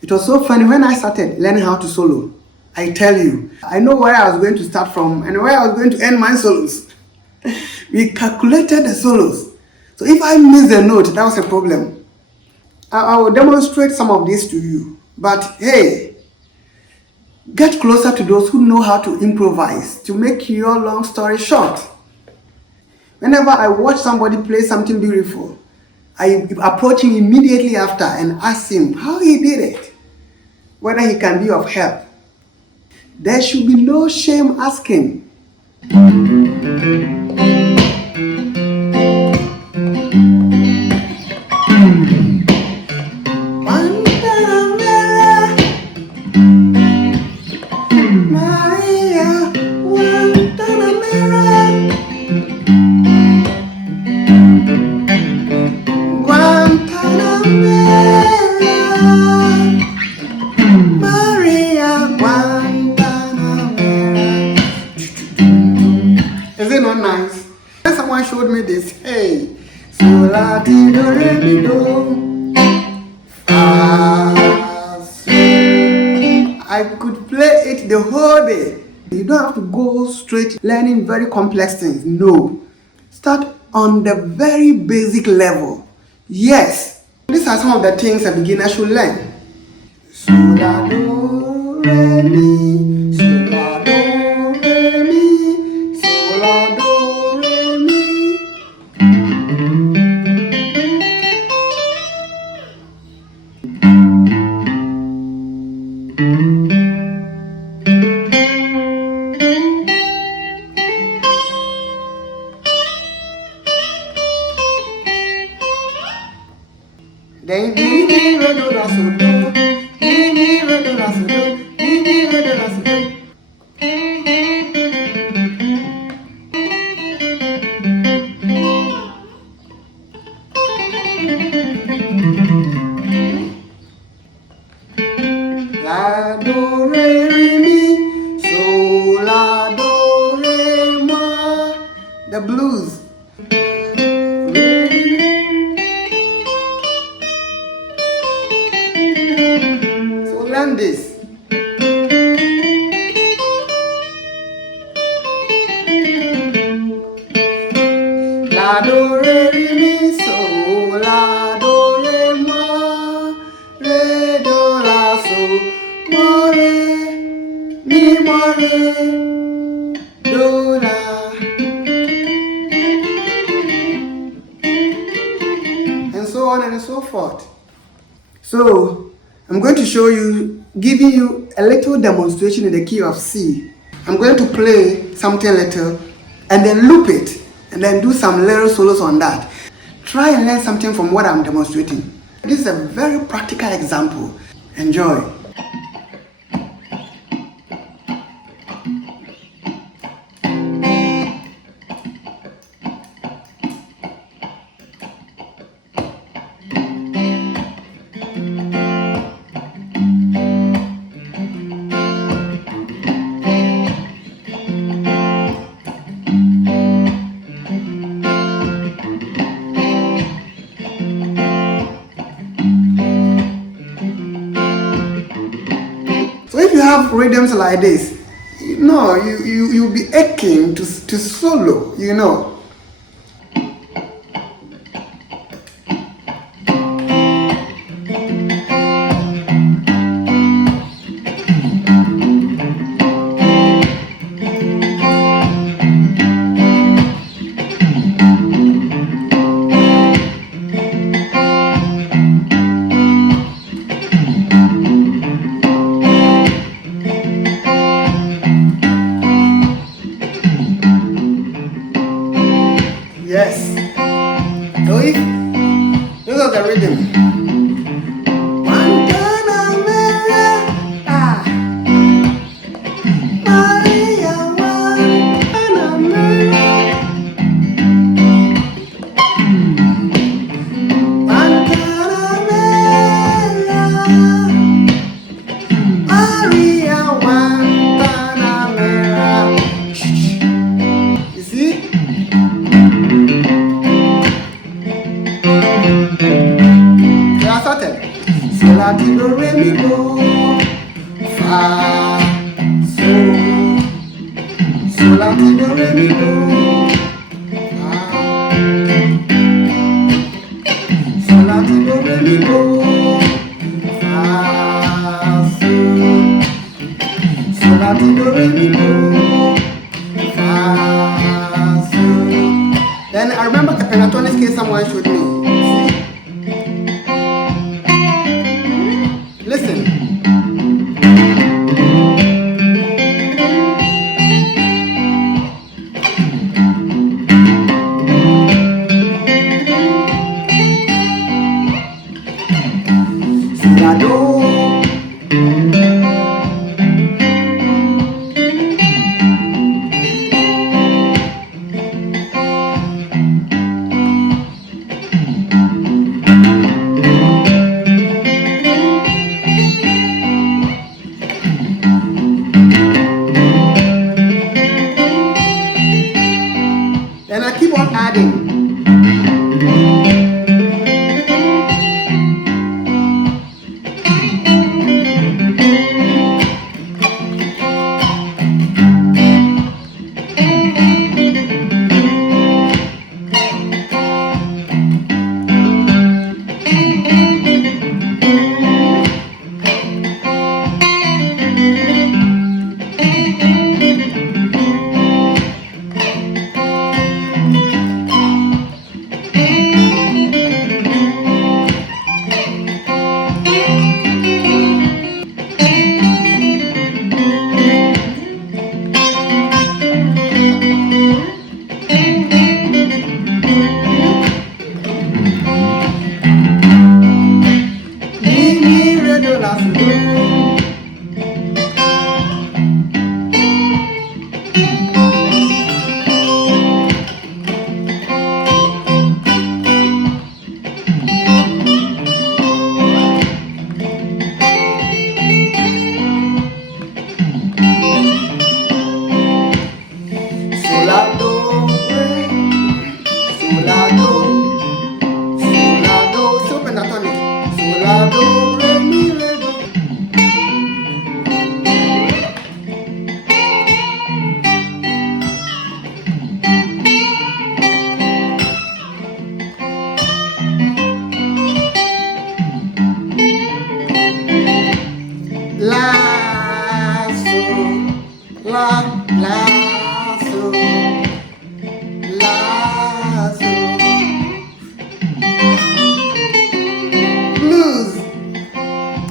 It was so funny when I started learning how to solo. I tell you, I know where I was going to start from and where I was going to end my solos. We calculated the solos. So if I miss the note, that was a problem. I will demonstrate some of this to you. But hey, get closer to those who know how to improvise to make your long story short. Whenever I watch somebody play something beautiful, I approach him immediately after and ask him how he did it, whether he can be of help. There should be no shame asking. Is it not nice? When someone showed me this, hey, so la ti do re mi do, fa so. I could play it the whole day. You don't have to go straight learning very complex things. No, start on the very basic level. Yes, these are some of the things a beginner should learn. So la do re mi, so la do re mi, so la do re mi. Then mi mi re do la so do, mi mi re do la so do, mi mi re do la so do. La do re re mi, so la do re ma. The blues. So learn this. La do re re mi, so la do re ma, re do la so, mo re, mi mo re, do la. And so on and so forth. So I'm going to show you, giving you a little demonstration in the key of C. I'm going to play something little and then loop it and then do some little solos on that. Try and learn something from what I'm demonstrating. This is a very practical example. Enjoy. So if you have rhythms like this, you'll be aching to solo, you know. mi, do, fa, sol, sol, la, ti, do, re, mi, do, fa, sol, la, ti, do, re, mi, do, fa, sol, sol, la, ti, do, re, mi, do, fa, sol. Then I remember the pentatonic scale someone showed me. Listen. Si la do. And I keep on adding. Blues.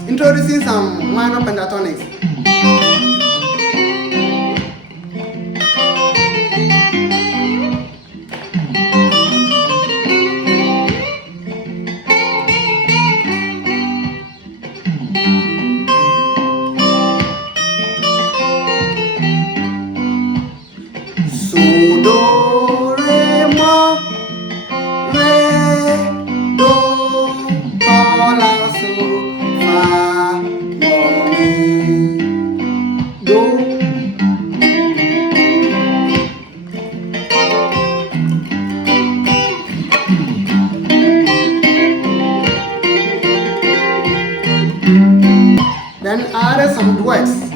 Introducing some minor pentatonics. Then add some duets.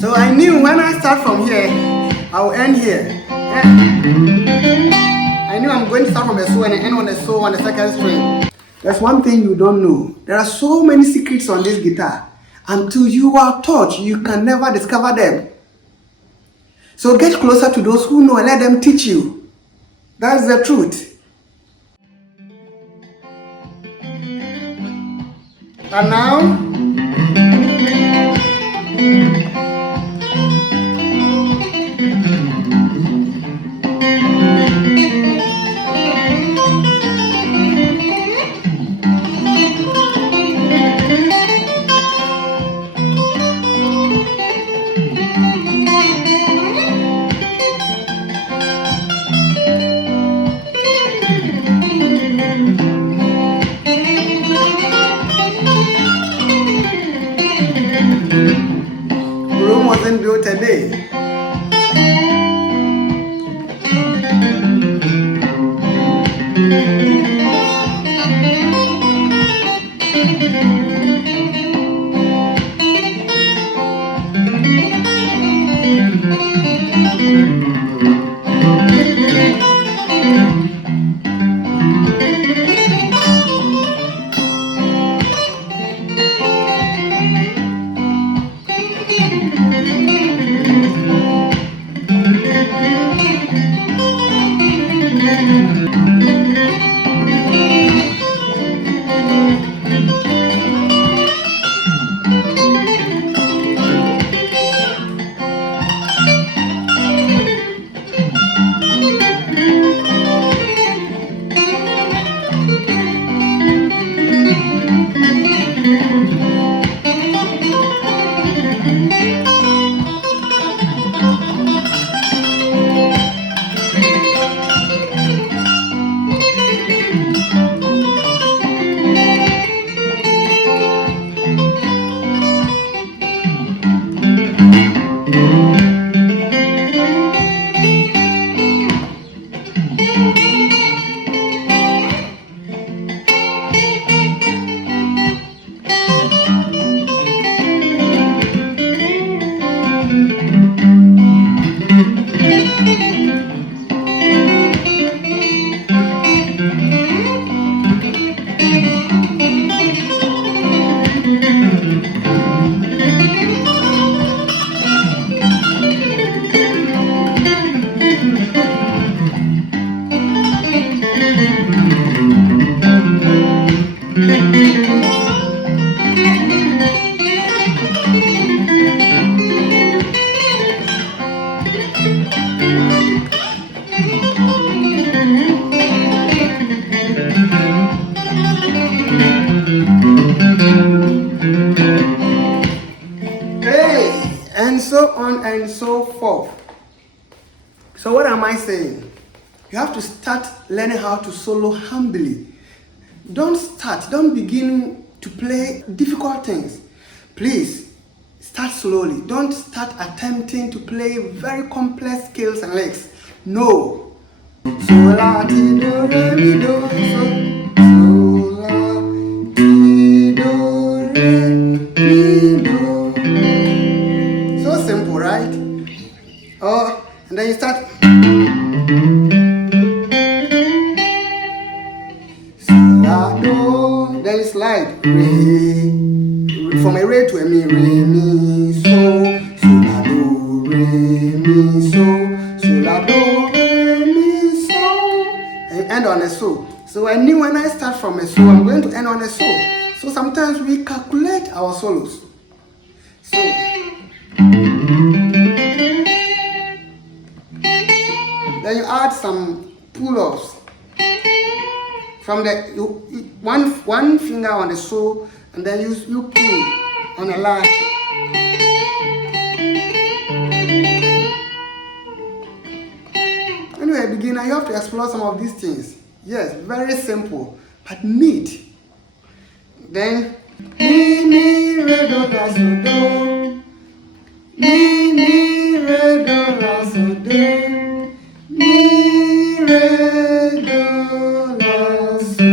So I knew when I start from here, I will end here. Yeah. I knew I'm going to start from the so and end on the so on the second string. There's one thing you don't know. There are so many secrets on this guitar. Until you are taught, you can never discover them. So get closer to those who know and let them teach you. That's the truth. And now, And so on and so forth. So what am I saying? You have to start learning how to solo humbly. Don't begin to play difficult things. Please, start slowly. Don't start attempting to play very complex scales and licks. No. So la ti do re mi do so la ti do re mi do. So simple, right? Oh, and then you start. So la do. Then you slide. Re. From a re to a mi. Re mi so. So la do re mi so. So la do re mi so. And you end on a so. So I knew when I start from a so, I'm going to end on a so. So sometimes we calculate our solos. So. Then you add some pull-ups from the one finger on the so, and then you pull on the line. Anyway, beginner, you have to explore some of these things. Yes, very simple, but neat. Then mi re do la so do, mi re do la so do. Mi re do la so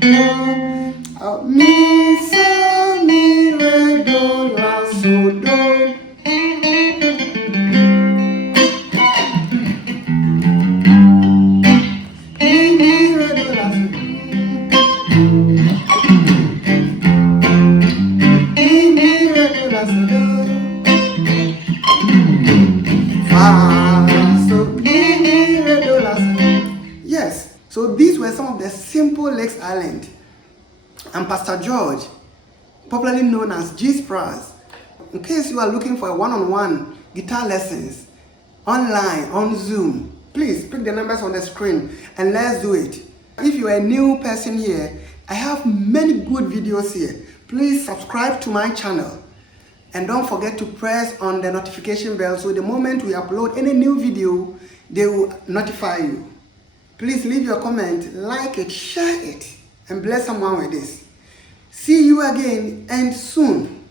do. Mi so mi re do la so do. Mi re do la so do. Mi re do la so do. Yes, so these were some of the simple licks I learned. I'm Pastor George, popularly known as Spratz. In case you are looking for a one-on-one guitar lessons, online, on Zoom, please pick the numbers on the screen and let's do it. If you are a new person here, I have many good videos here. Please subscribe to my channel. And don't forget to press on the notification bell so the moment we upload any new video, they will notify you. Please leave your comment, like it, share it, and bless someone with this. See you again and soon.